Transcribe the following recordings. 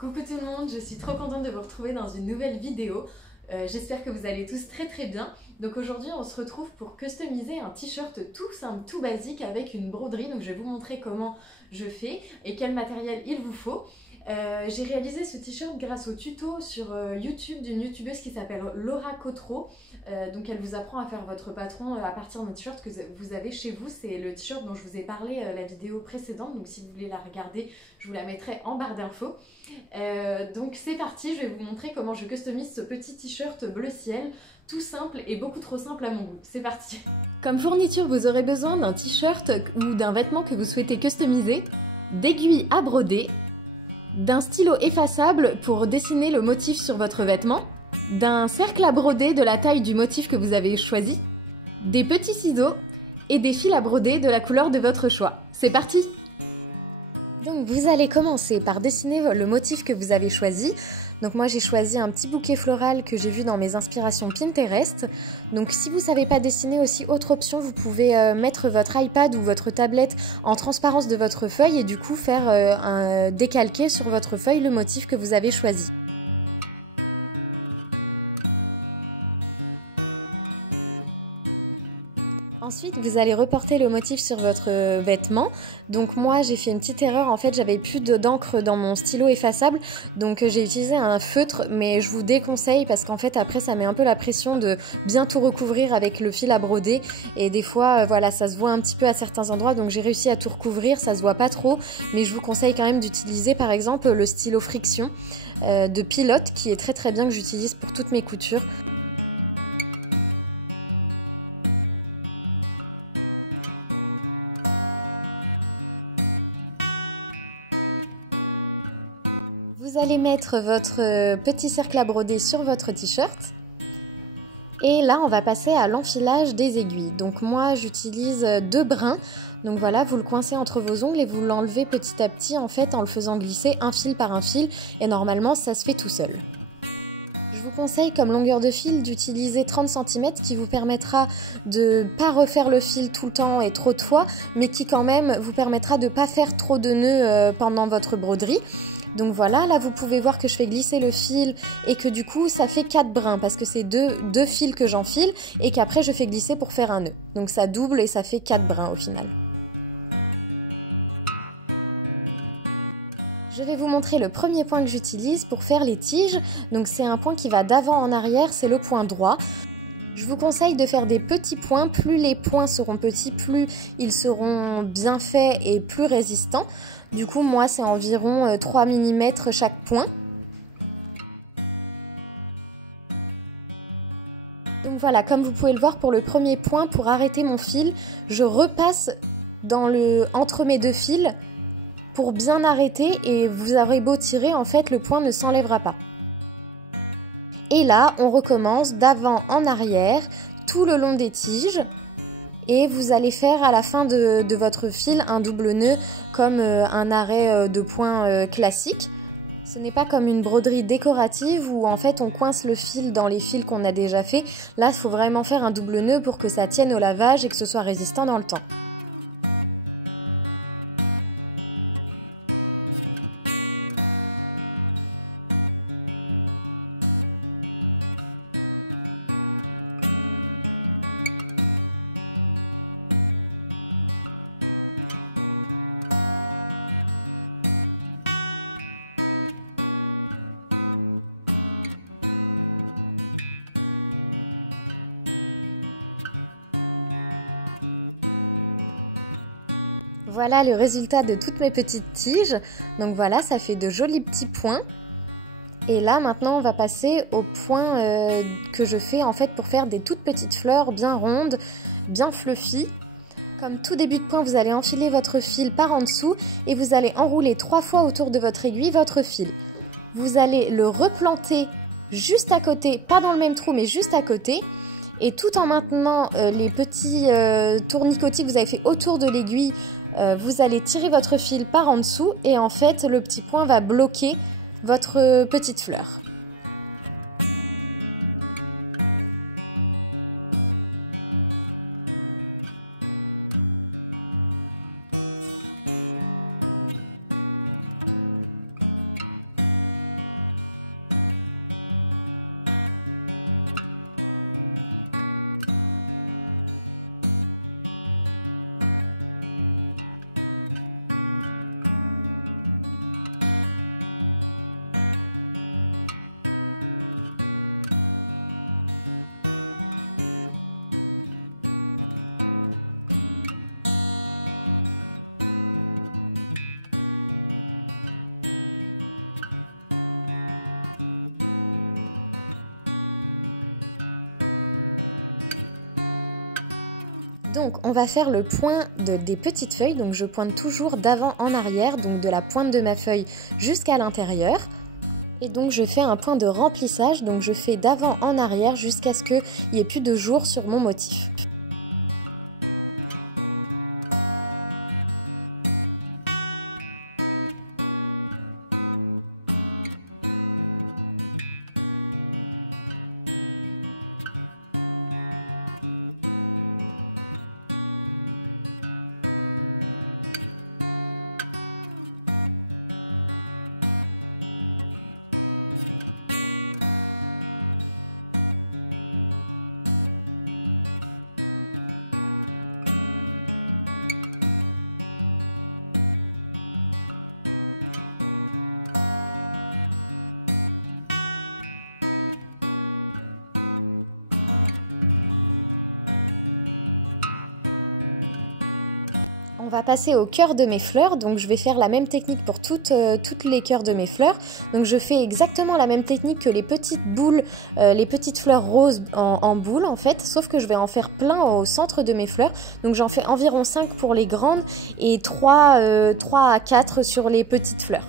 Coucou tout le monde, je suis trop contente de vous retrouver dans une nouvelle vidéo. J'espère que vous allez tous très bien. Donc aujourd'hui on se retrouve pour customiser un t-shirt tout simple, tout basique avec une broderie. Donc je vais vous montrer comment je fais et quel matériel il vous faut. J'ai réalisé ce t-shirt grâce au tuto sur YouTube d'une youtubeuse qui s'appelle Laura Cotreau. Donc elle vous apprend à faire votre patron à partir d'un t-shirt que vous avez chez vous. C'est le t-shirt dont je vous ai parlé la vidéo précédente, donc si vous voulez la regarder je vous la mettrai en barre d'infos. Donc c'est parti, je vais vous montrer comment je customise ce petit t-shirt bleu ciel, tout simple et beaucoup trop simple à mon goût. C'est parti. Comme fourniture vous aurez besoin d'un t-shirt ou d'un vêtement que vous souhaitez customiser, d'aiguilles à broder, d'un stylo effaçable pour dessiner le motif sur votre vêtement, d'un cercle à broder de la taille du motif que vous avez choisi, des petits ciseaux et des fils à broder de la couleur de votre choix. C'est parti! Donc vous allez commencer par dessiner le motif que vous avez choisi. Donc moi j'ai choisi un petit bouquet floral que j'ai vu dans mes inspirations Pinterest. Donc si vous ne savez pas dessiner aussi, autre option, vous pouvez mettre votre iPad ou votre tablette en transparence de votre feuille et du coup faire décalquer sur votre feuille le motif que vous avez choisi. Ensuite, vous allez reporter le motif sur votre vêtement. Donc moi j'ai fait une petite erreur, en fait j'avais plus d'encre dans mon stylo effaçable, donc j'ai utilisé un feutre, mais je vous déconseille parce qu'en fait après ça met un peu la pression de bien tout recouvrir avec le fil à broder et des fois voilà ça se voit un petit peu à certains endroits, donc j'ai réussi à tout recouvrir, ça se voit pas trop, mais je vous conseille quand même d'utiliser par exemple le stylo friction de Pilote qui est très bien, que j'utilise pour toutes mes coutures. Vous allez mettre votre petit cercle à broder sur votre t-shirt et là on va passer à l'enfilage des aiguilles. Donc moi j'utilise 2 brins, donc voilà, vous le coincez entre vos ongles et vous l'enlevez petit à petit en fait en le faisant glisser un fil par un fil et normalement ça se fait tout seul. Je vous conseille comme longueur de fil d'utiliser 30 cm qui vous permettra de ne pas refaire le fil tout le temps et trop de fois, mais qui quand même vous permettra de ne pas faire trop de nœuds pendant votre broderie. Donc voilà, là vous pouvez voir que je fais glisser le fil et que du coup ça fait 4 brins parce que c'est deux fils que j'enfile et qu'après je fais glisser pour faire un nœud. Donc ça double et ça fait 4 brins au final. Je vais vous montrer le premier point que j'utilise pour faire les tiges. Donc c'est un point qui va d'avant en arrière, c'est le point droit. Je vous conseille de faire des petits points, plus les points seront petits, plus ils seront bien faits et plus résistants. Du coup moi c'est environ 3 mm chaque point. Donc voilà, comme vous pouvez le voir pour le premier point, pour arrêter mon fil, je repasse entre mes 2 fils pour bien arrêter et vous aurez beau tirer, en fait le point ne s'enlèvera pas. Et là, on recommence d'avant en arrière, tout le long des tiges. Et vous allez faire à la fin de votre fil un double nœud comme un arrêt de point classique. Ce n'est pas comme une broderie décorative où en fait on coince le fil dans les fils qu'on a déjà fait. Là, il faut vraiment faire un double nœud pour que ça tienne au lavage et que ce soit résistant dans le temps. Voilà le résultat de toutes mes petites tiges. Donc voilà, ça fait de jolis petits points. Et là maintenant on va passer au point que je fais en fait pour faire des toutes petites fleurs bien rondes, bien fluffy. Comme tout début de point, vous allez enfiler votre fil par en dessous et vous allez enrouler 3 fois autour de votre aiguille votre fil. Vous allez le replanter juste à côté, pas dans le même trou mais juste à côté. Et tout en maintenant les petits tournicotis que vous avez fait autour de l'aiguille, vous allez tirer votre fil par en dessous et en fait le petit point va bloquer votre petite fleur. on va faire le point des petites feuilles, donc je pointe toujours d'avant en arrière, donc de la pointe de ma feuille jusqu'à l'intérieur. Et donc je fais un point de remplissage, donc je fais d'avant en arrière jusqu'à ce qu'il n'y ait plus de jour sur mon motif. Passer au cœur de mes fleurs, donc je vais faire la même technique pour toutes les cœurs de mes fleurs. Donc je fais exactement la même technique que les petites boules, les petites fleurs roses en boule en fait, sauf que je vais en faire plein au centre de mes fleurs. Donc j'en fais environ 5 pour les grandes et 3 à 4 sur les petites fleurs.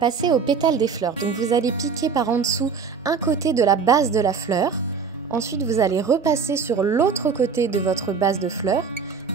Passer aux pétales des fleurs. Donc vous allez piquer par en dessous un côté de la base de la fleur. Ensuite vous allez repasser sur l'autre côté de votre base de fleur,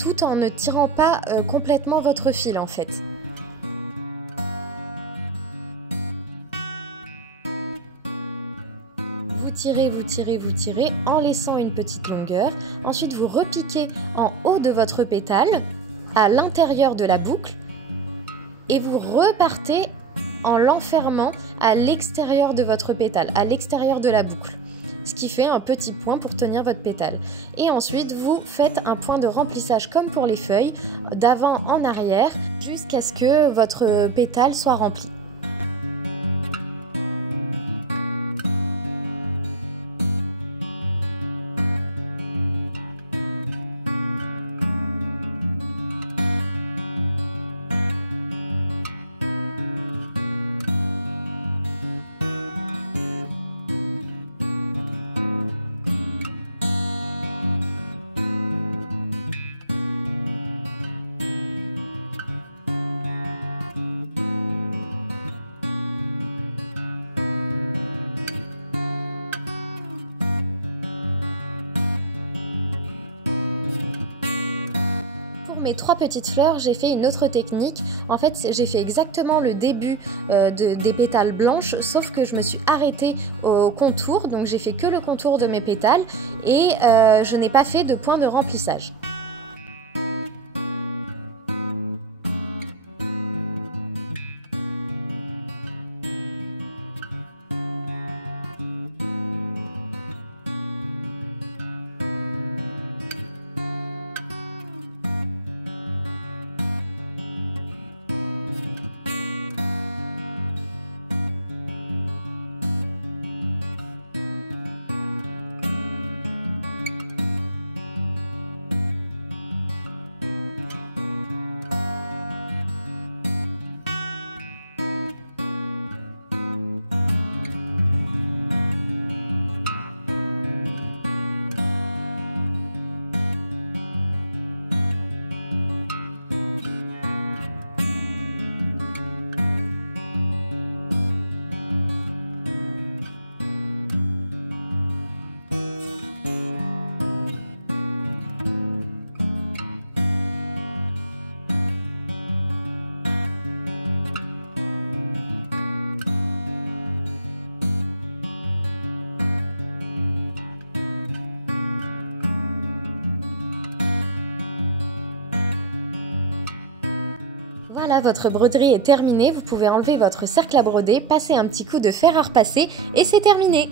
tout en ne tirant pas complètement votre fil en fait. Vous tirez, vous tirez, vous tirez en laissant une petite longueur. Ensuite vous repiquez en haut de votre pétale, à l'intérieur de la boucle, et vous repartez en l'enfermant à l'extérieur de votre pétale, à l'extérieur de la boucle, ce qui fait un petit point pour tenir votre pétale. Et ensuite, vous faites un point de remplissage comme pour les feuilles, d'avant en arrière, jusqu'à ce que votre pétale soit rempli. Mes 3 petites fleurs, j'ai fait une autre technique. En fait, j'ai fait exactement le début des pétales blanches, sauf que je me suis arrêtée au contour, donc j'ai fait que le contour de mes pétales et je n'ai pas fait de point de remplissage. Voilà, votre broderie est terminée, vous pouvez enlever votre cercle à broder, passer un petit coup de fer à repasser et c'est terminé.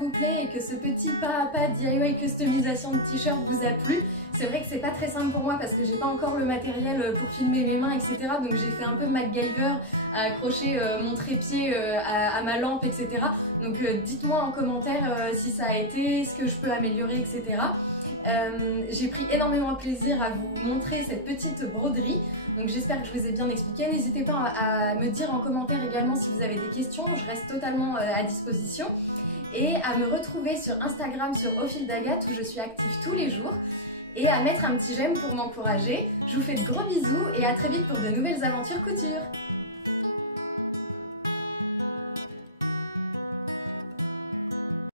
Vous plaît et que ce petit pas à pas DIY customisation de t-shirt vous a plu. C'est vrai que c'est pas très simple pour moi parce que j'ai pas encore le matériel pour filmer mes mains, etc. Donc j'ai fait un peu MacGyver à accrocher mon trépied à ma lampe, etc. Donc dites-moi en commentaire si ça a été, ce que je peux améliorer, etc. J'ai pris énormément de plaisir à vous montrer cette petite broderie. Donc j'espère que je vous ai bien expliqué. N'hésitez pas à me dire en commentaire également si vous avez des questions. Je reste totalement à disposition. Et à me retrouver sur Instagram sur Au Fil d'Agathe où je suis active tous les jours et à mettre un petit j'aime pour m'encourager. Je vous fais de gros bisous et à très vite pour de nouvelles